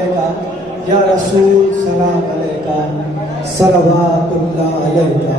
अलैका या रसूल सलाम अलैका सलवातुल्लाह अलैका।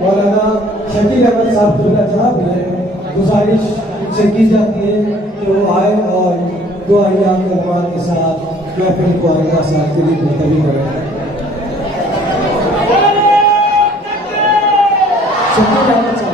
मौलाना शकील अहमद साहब जहाँ भी है, गुजारिश से की जाती है कि वो आए और दुआया कलमान के साथ महफिल को आएगा साथ के लिए मुलतवी करें। शकील अहमद साहब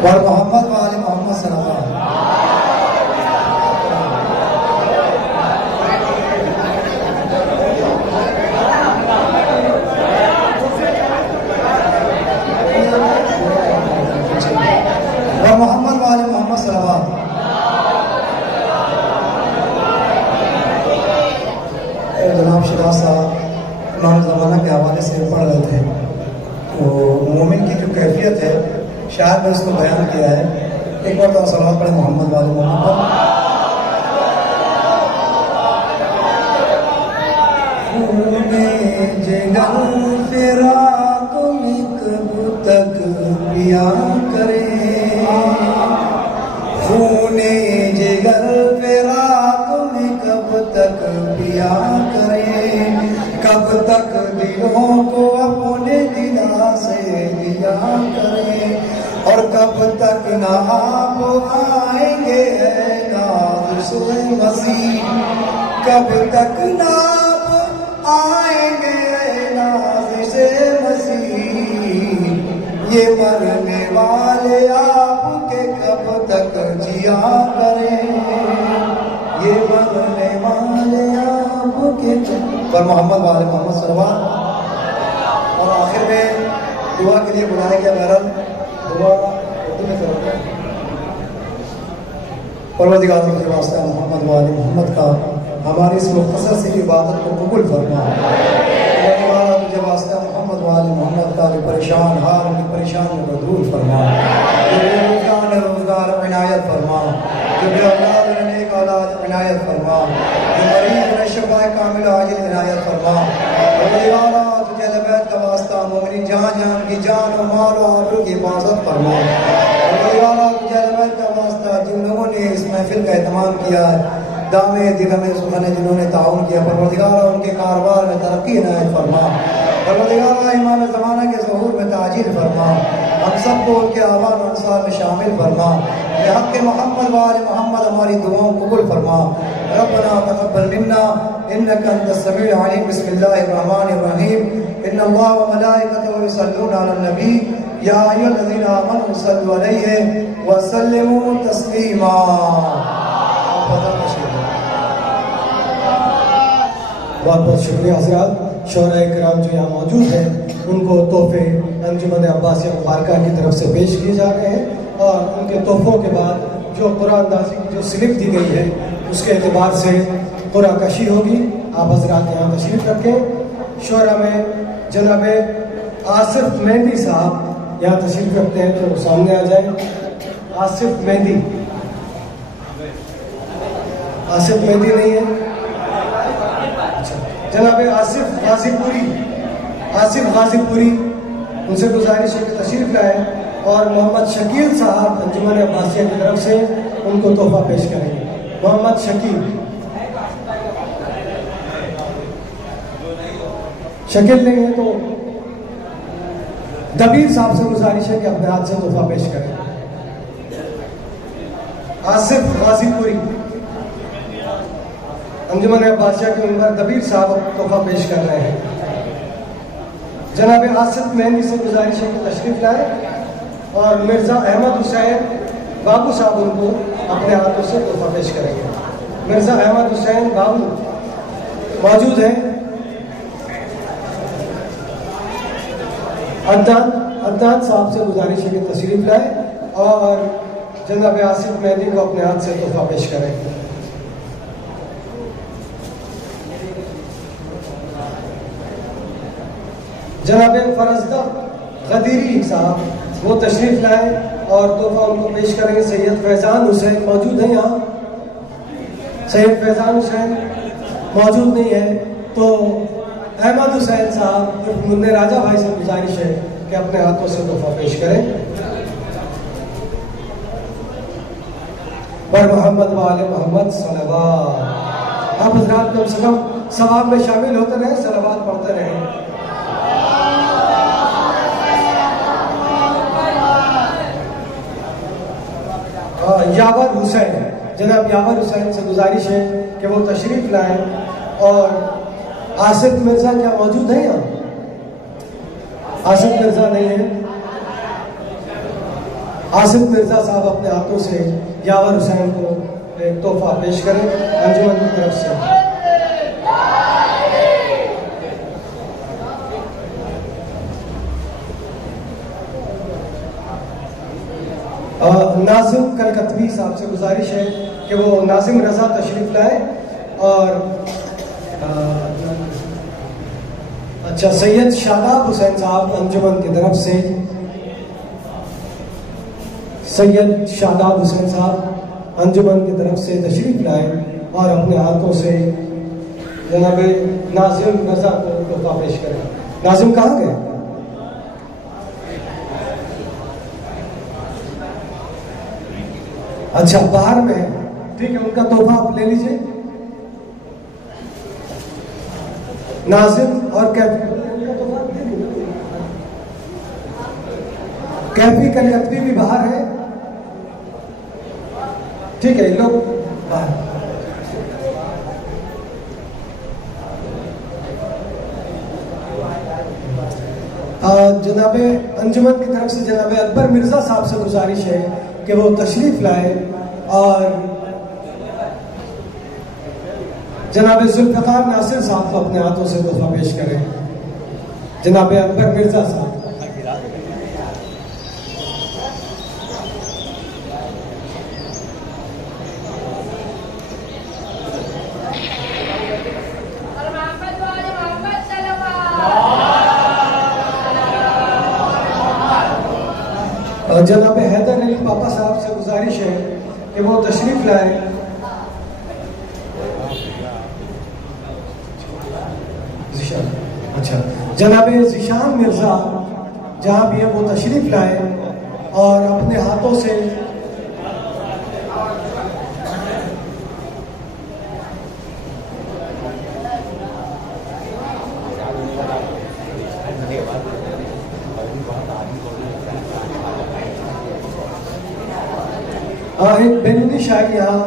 और मोहम्मद वाले मोहम्मद सल्लल्लाहु और मोहम्मद वाले मोहम्मद सल्लल्लाहु। जनाब शिराज साहब पुराने ज़माना के हवाले से पढ़ रहे थे, तो मोमिन की जो कैफियत है शायद मैं उसको बयान किया है। एक बार तो सलाम पढ़े मोहम्मद वाले मोहम्मद। तक पिया करे खूने जिगर पे रात में कब तक पिया करे, कब तक दिलों को अपने दिला से दिया करे, और कब तक ना आप आएंगे नाज़िर मसीह, कब तक ना आप आएंगे नाज़िर मसीह, ये मरने वाले आपके कब तक जिया करें, ये मरने वाले आपके पर मोहम्मद वाले मोहम्मद सल्लल्लाहु। और आखिर में दुआ के लिए बुलाया गया। बहरहाल दुआ उर्दू में करो। परवरदिगार के वास्ते मोहम्मद वाले मोहम्मद का हमारी इस मुख्तसर सी इबादत को कबूल फरमा। तुझे वास्ते मोहम्मद वाले मोहम्मद का जो परेशान हाल उनकी परेशानियों को दूर फरमा, जो रोजगार इनायत फरमा, जो औलाद नेक औलाद इनायत फरमा, जो मरीज शफा कामिल आजिल इनायत फरमा। तुझे लबैत का वास्ता मोमिन जहाँ जहाँ की जान और माल और आबरू की हिफाजत फरमा। तुझे लबैत का वास्ता जिन लोगों ने इस महफिल का एहतमाम किया है, दामे दिगमे सुखाने जिन्होंने ताउन किया, परवरदिगार उनके कारोबार में तरक्की इनायत फरमा। परवरदिगार इमाम ज़माना के ज़हूर में ताजील फरमा। हम सबको उनके आवान अंसार में शामिल फरमा। हक़ मोहम्मद वाले मोहम्मद हमारी दुआओं को कबूल फरमा। रब्बना तक़ब्बल मिन्ना इन्नका अंतस समीउल अलीम। बिस्मिल्लाहिर रहमानिर रहीम। इन्नल्लाह व मलाइकतहु युसल्लूना अलन नबी या अय्युहल्लज़ीना आमनू सल्लु अलैहि व सल्लिमू तस्लीमा। बहुत बहुत शुक्रिया हज़रात। शोहरा इकराम जो यहाँ मौजूद हैं उनको तोहफे अंजुमन अब्बासिया मुबारका की तरफ से पेश किए जा रहे हैं, और उनके तोहफों के बाद जो कुरान अंदाज़ी की जो स्लिप दी गई है उसके एतबार से कुरान कशी होगी। आप हज़रात यहाँ तशरीफ़ रखें। शोहरा में जनाब आसिफ मेहंदी साहब यहाँ तशरीफ़ रखते हैं, तो सामने आ जाए। आसिफ मेहंदी, आसिफ मेहंदी नहीं है। जनाब आसिफ गाजीपुरी, आसिफ गाजीपुरी, उनसे गुजारिश है कि तशरीफ लाए, और मोहम्मद शकील साहब अंजुमन अब्बासिया की तरफ से उनको तोहफा पेश करेंगे। मोहम्मद शकील, शकील नहीं है तो दबीर साहब से गुजारिश है कि अपने हाथ से तोहफा पेश करें। आसिफ गाजीपुरी, अंजुमन अब्बासिया के उम्र दबीर साहब तोहफा पेश कर रहे हैं। जनाब आसिफ मेहंदी से गुजारिश है कि तशरीफ लाए, और मिर्ज़ा अहमद हुसैन बाबू साहब उनको अपने हाथों से तोहफा पेश करेंगे। मिर्ज़ा अहमद हुसैन बाबू मौजूद हैं। अदनान साहब से गुजारिश है कि तशरीफ लाए, और जनाब आसिफ मेहंदी को अपने हाथ से तोहफा पेश करें। जनाब फरजदा गदीरी साहब वो तशरीफ लाए और तोहफा उनको पेश करेंगे। सैयद फैज़ान हुसैन मौजूद हैं यहाँ। सैयद फैज़ान हुसैन मौजूद नहीं है तो अहमद हुसैन साहब मुन्ने राजा भाई से गुजारिश है कि अपने हाथों से तोहफा पेश करें। पर मोहम्मद वाले मोहम्मद सल्लल्लाहु। आप हज़रात कम से कम सवाब में शामिल होते रहे, सलावत पढ़ते रहे। यावर हुसैन, जनाब यावर हुसैन से गुजारिश है कि वो तशरीफ लाएं, और आसिफ मिर्जा क्या मौजूद है यहाँ? आसिफ मिर्जा नहीं है। आसिफ मिर्जा साहब अपने हाथों से यावर हुसैन को एक तोहफा पेश करें अंजुमन की तरफ से। नाजिम कलकत्वी साहब से गुजारिश है कि वो नाजिम रजा तशरीफ लाए। और अच्छा, सैयद शादाब हुसैन साहब अंजुमन की तरफ से, सैयद शादाब हुसैन साहब अंजुमन की तरफ से तशरीफ लाए और अपने हाथों से जनाब नाजिम रजा को तोहफा पेश करें। नाजिम कहाँ गए? अच्छा, बाहर में है। ठीक है, उनका तोहफा आप ले लीजिए। नाजिम और कैफी कलकत्वी भी बाहर है। ठीक है, लोग बाहर। जनाबे अंजुमन की तरफ से जनाबे अकबर मिर्जा साहब से गुजारिश है कि वो तशरीफ लाए और जनाब जुल्फ़िकार नासिर साहब को अपने हाथों से तोहफा पेश करें। जनाब अकबर मिर्जा साहब। और जनाब हैदर अली पापा साहब से गुजारिश है कि वो तशरीफ लाए। अच्छा, जनाब ज़िशान मिर्जा जहाँ भी है वो तशरीफ लाए और अपने हाथों से एक बैरूनी शायर यहाँ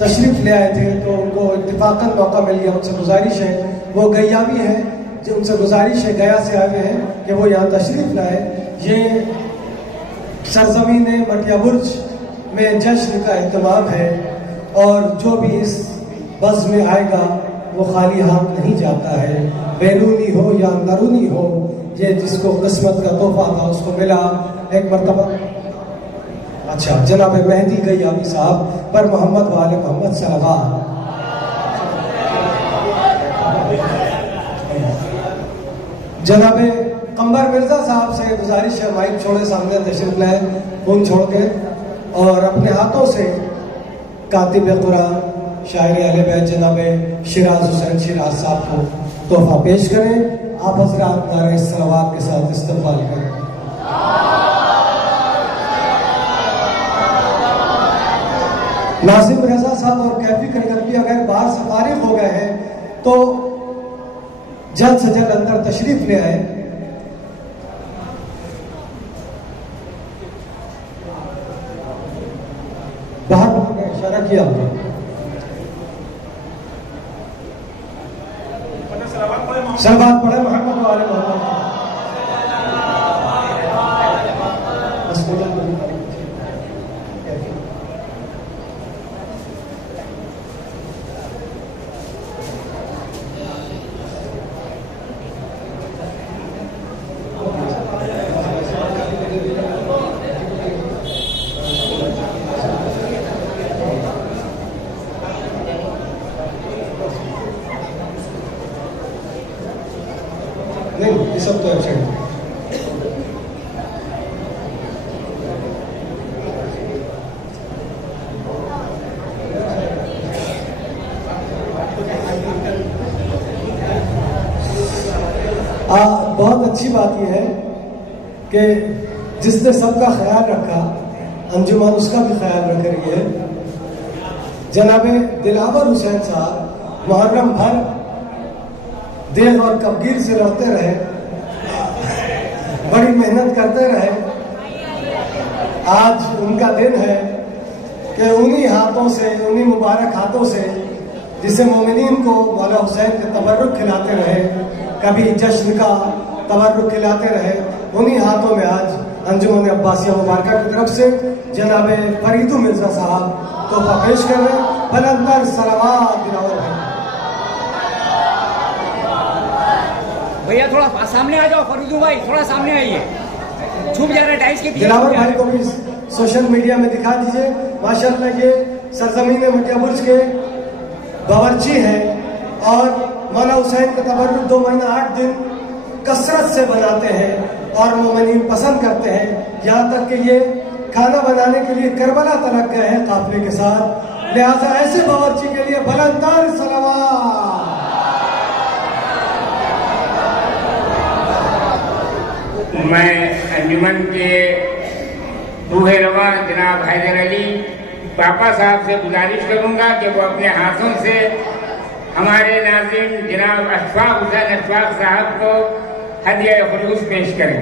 तशरीफ ले आए थे, तो उनको इत्तेफाकन मौका मिल गया। उनसे गुजारिश है, वो गया भी है, जो उनसे गुजारिश है, गया से आए हुए हैं कि वो यहाँ तशरीफ लाए। ये सरजमीन मटिया बुर्ज में जश्न का इत्माम है और जो भी इस बज़ में आएगा वो खाली हाथ नहीं जाता है। बैरूनी हो या अंदरूनी हो, ये जिसको किस्मत का तोहफा था उसको मिला एक मरतबा। अच्छा, जनाब मेहदी गयामी साहब पर मोहम्मद वाले मोहम्मद सलवार। जनाब कंबर मिर्जा साहब से गुजारिश है, माइक छोड़े, सामने तशरीफ लाए, फोन छोड़ के, और अपने हाथों से कातिब कुरान शायर अहले बैत जनाब शिराज हुसैन शिराज साहब को तोहफा पेश करें। आप हज़रात नारे सलवात के साथ इस्तक़बाल करें। नासिम रजा साहब और कैफी कलकत्वी अगर बाहर से फारिग हो गए हैं तो जल्द से जल्द अंदर तशरीफ ले आए। बाहर इशारा किया हमने। सलवात पढ़े मोहम्मद वाले मोहम्मद। नहीं, ये सब तो एब्सेंट है। बहुत अच्छी बात यह है कि जिसने सबका ख्याल रखा, अंजुमन उसका भी ख्याल रख रही है। जनाबे दिलावर हुसैन साहब मुहर्रम भर देर और कबीर से लड़ते रहे, बड़ी मेहनत करते रहे। आज उनका दिन है कि उन्हीं हाथों से, उन्हीं मुबारक हाथों से जिसे मोमिनीन को मौला हुसैन के तबर्रुक खिलाते रहे, कभी जश्न का तबर्रुक खिलाते रहे, उन्हीं हाथों में आज अंजुमन अब्बासिया मुबारका की तरफ से जनाब फरीदु मिर्जा साहब तोहफा पेश कर रहे हैं। बुलंदर सलावत दिलावर भाई। भैया थोड़ा सामने आ जाओ, फरीदू भाई थोड़ा सामने आइए, छूट जा रहा है टाइल्स के पीछे। दिलावर भाई को भी सोशल मीडिया में दिखा दीजिए। माशाल्लाह ये सरजमीन मटिया बुर्ज के बावर्ची हैं और मौला हुसैन का तबर्रुक 2 महीना 8 दिन कसरत से बनाते हैं और मोमिनीन पसंद करते हैं। यहाँ तक कि ये खाना बनाने के लिए करबला तलक गए हैं काफिले के साथ। लिहाजा ऐसे बावर्ची के लिए बुलंदर सलावत। मैं अंजुमन के रूहे रवा जनाब हैदर अली पापा साहब से गुजारिश करूंगा कि वो अपने हाथों से हमारे नाज़रीन जनाब अशफाक हुसैन अशफाक साहब को हदिया खुलूस पेश करें।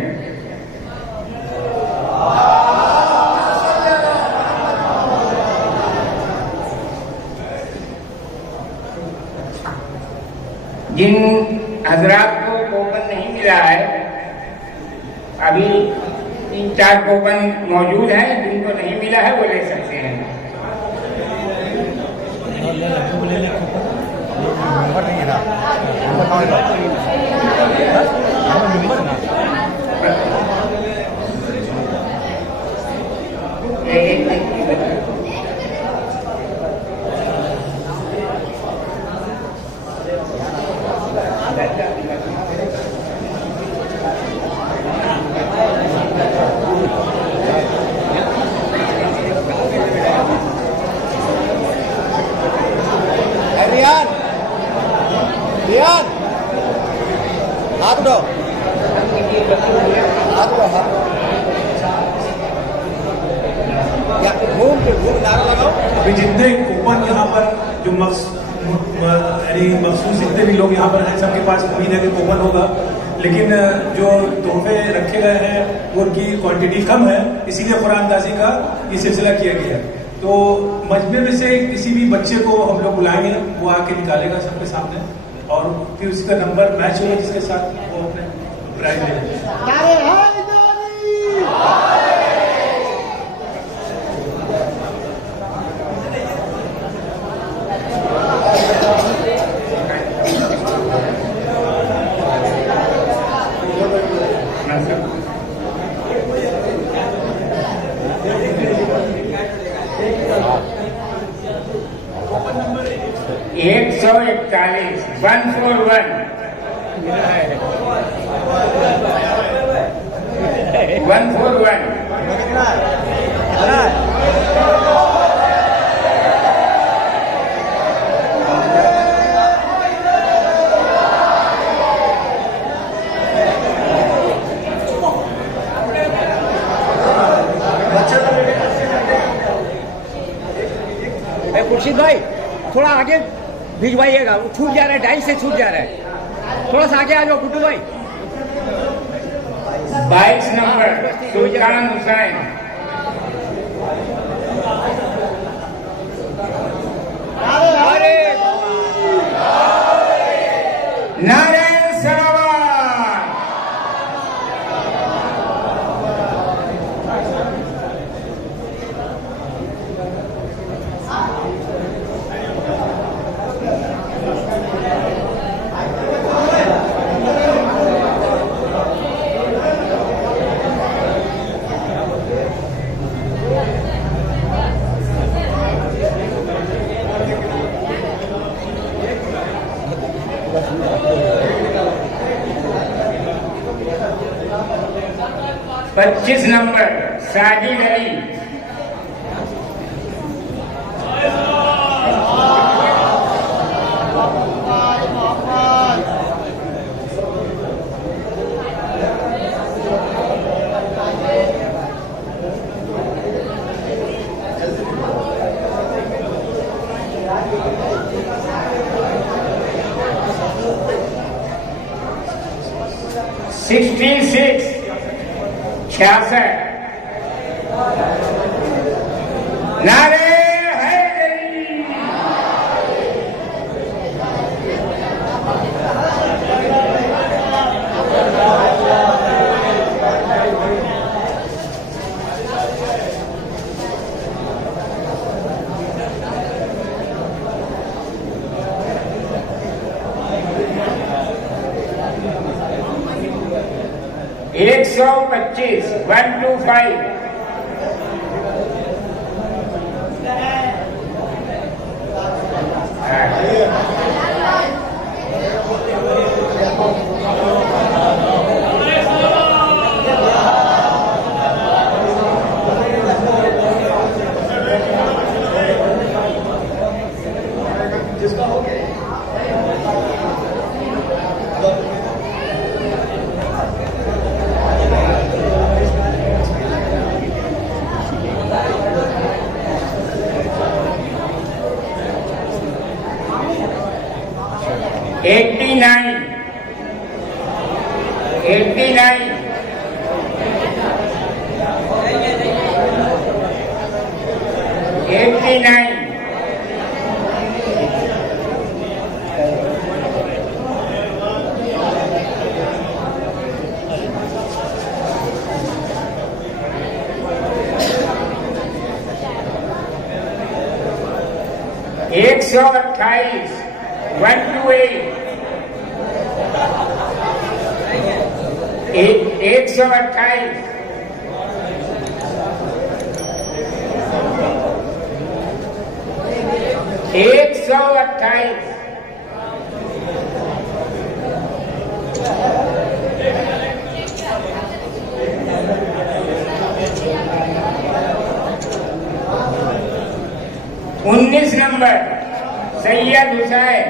जिन हजरात को कूपन नहीं मिला है, अभी 3-4 कूपन मौजूद हैं, जिनको नहीं मिला है वो ले सकते हैं। रियान हाथ उठाओ, हाथ उठाओ, हाथ या घूम नारा लगाओ। अभी जितने कूपन यहाँ पर जो मखसूस जितने भी लोग यहाँ पर हैं, सबके पास उम्मीद है कि कूपन होगा, लेकिन जो तोहफे रखे गए हैं वो उनकी क्वांटिटी कम है, इसीलिए कुरानदाजी का ये सिलसिला किया गया है। तो मजमे में से किसी भी बच्चे को हम लोग बुलाएंगे, वो आके निकालेगा सबके सामने और फिर उसका नंबर मैच होगा जिसके साथ वो अपने प्राइज ले। $141 141 खुर्शीद भाई थोड़ा आगे भिजवाइएगा, वो छूट जा रहा है, डाइस से छूट जा रहा है, थोड़ा सा आगे आ जाओ गुड्डू भाई। 22 नंबर सुल्तान हुसैन। नारे सलावत। पच्चीस नंबर साजिद अली। छियासठ। नारे हैदरी। 125 125 89 128 128 19 number Syed Hussain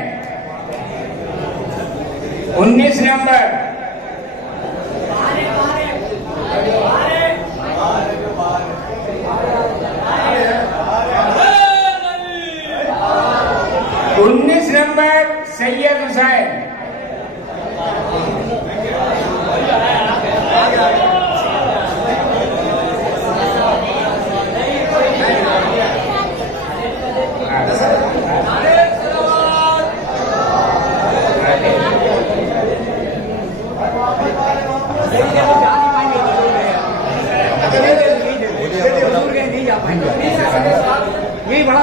19 number 19 number Syed Hussain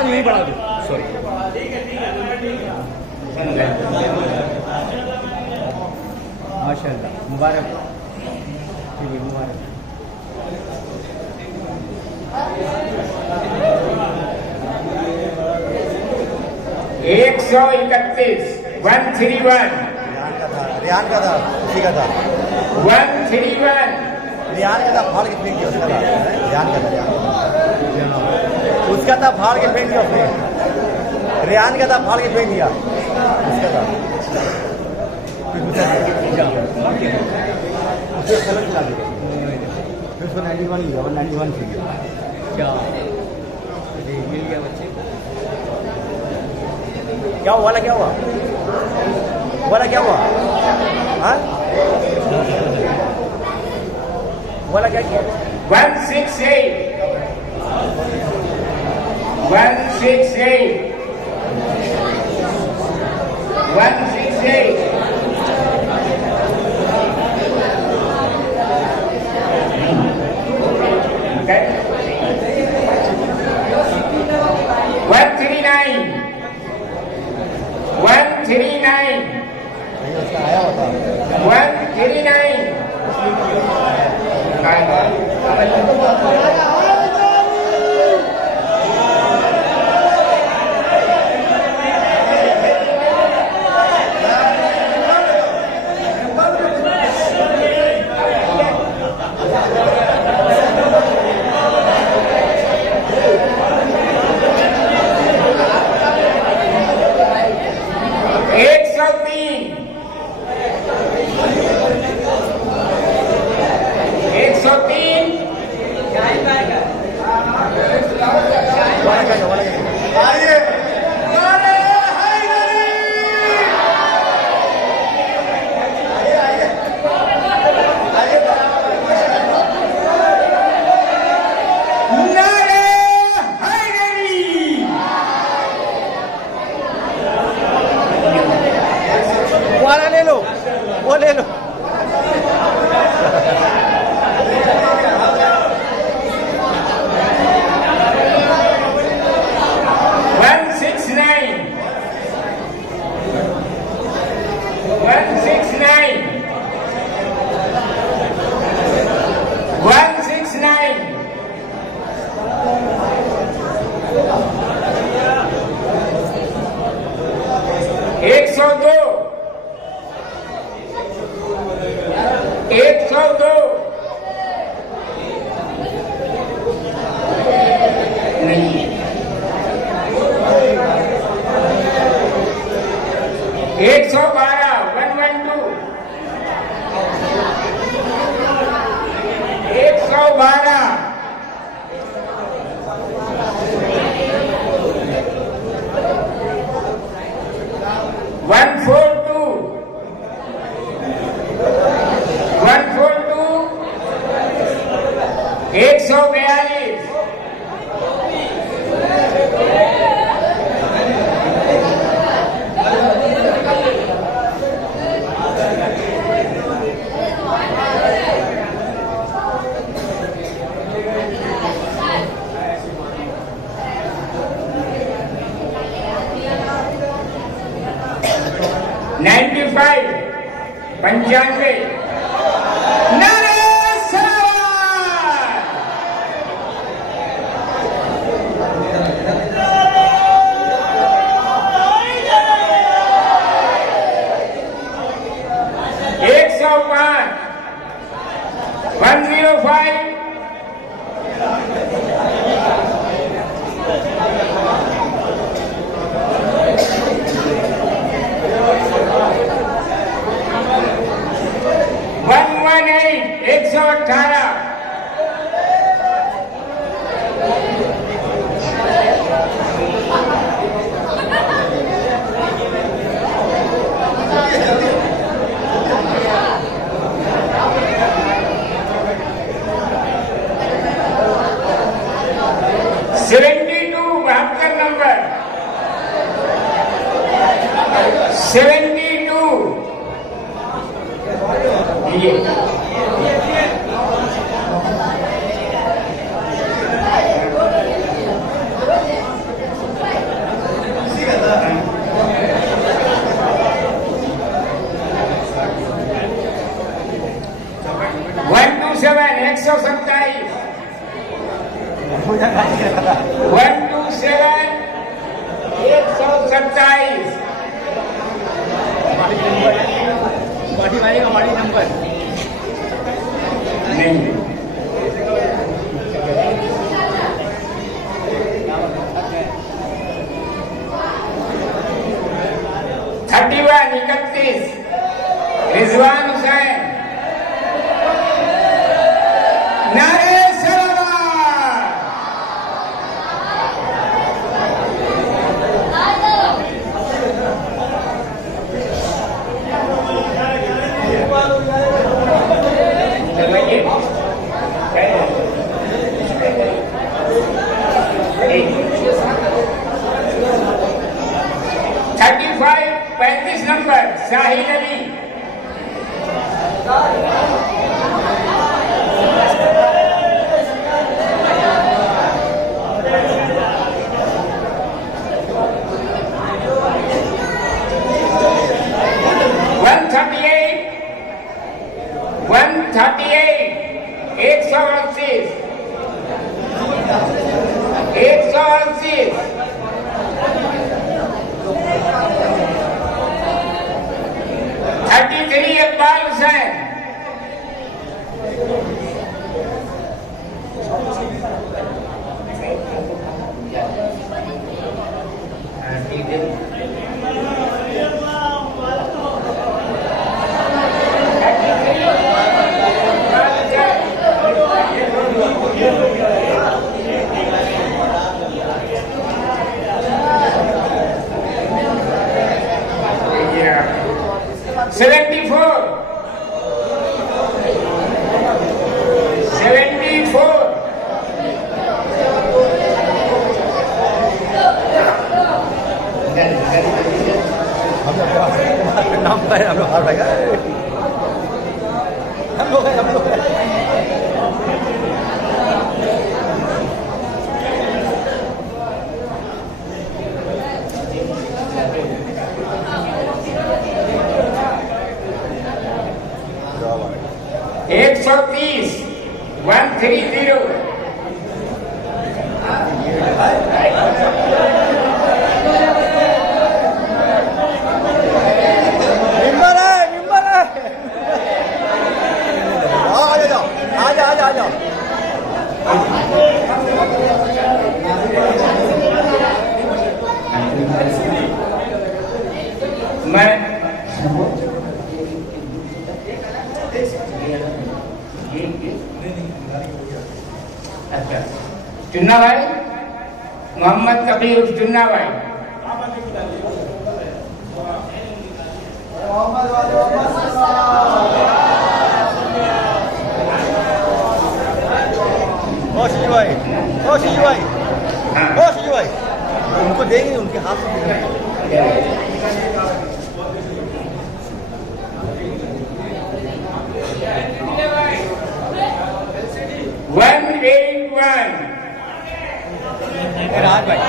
यही बढ़ा दो सॉरी माशाल्लाह मुबारक मुबारक 131 131 रियान का था उसी का था 131 रियान का था फाड़ के फेंक दिया उसका था रियान का था उसका था फाड़ के फेंक दिया उसने रियान का था फाड़ के फेंक दिया उसका था फिर उसको 91 लिया 91 थी क्या मिल गया बच्चे क्या हुआ क्या हुआ वाला क्या हुआ हाँ वाला क्या किया 168 168 168 okay 139 139 आया होता 139 वो ले लो 169 95, 95। नारे सलावत। 105, 105। 118। 72, 72 नंबर। 72। ये 127, 127। बॉडी मारेगा, बॉडी नंबर नहीं। 31, 31। रिजवान हुसैन। नारे सलावत। 35, 35 नंबर। शाहिद अली। 138, 138। 138, 138। 33, इकबाल हुसैन। 74, 74। नाम पर हम लोग हार भाई, हम लोग हैं, हम लोग हैं। 130, 130। मैं अच्छा, चुन्ना भाई, मोहम्मद कबीर उर्फ चुन्ना भाई। भाई उनको देंगे, उनके हाथ से 181। राज भाई 181।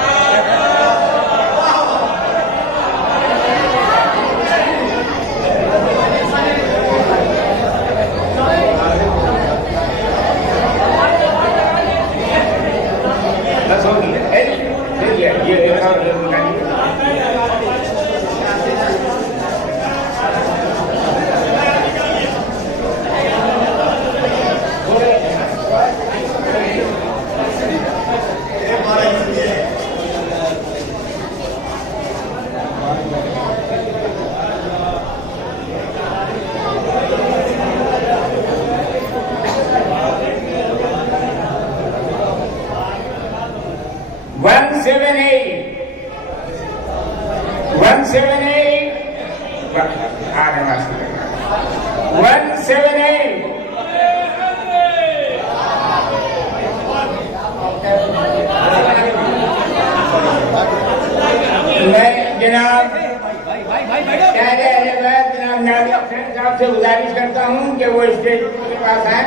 178। मैं जनाब जनाब नादिर हुसैन साहब से गुजारिश करता हूँ कि वो स्टेज के पास आए।